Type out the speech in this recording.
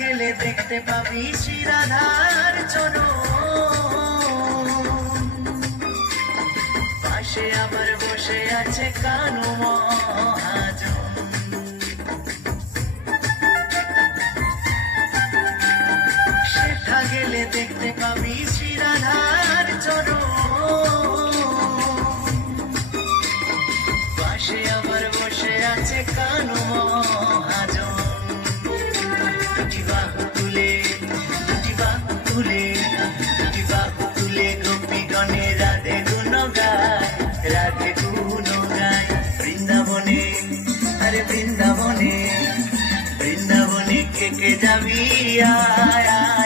গেলে দেখতে পাবি শ্রী রাধার চরণ, পাশে আবার বসে আছে কানু মহাজন। সেটা গেলে দেখতে পাবি শ্রী রাধার চরণ, পাশে আবার বসে আছে কানু মহাজন। দুটি বাহু তুলে, দুটি বাহু তুলে, দুটি বাহু তুলে গোপীগণে রাধে গুণ গায়, রাধে গুণ গায়। বৃন্দাবনে, আরে বৃন্দাবনে, বৃন্দাবনে কে কে যাবি আয় আয়।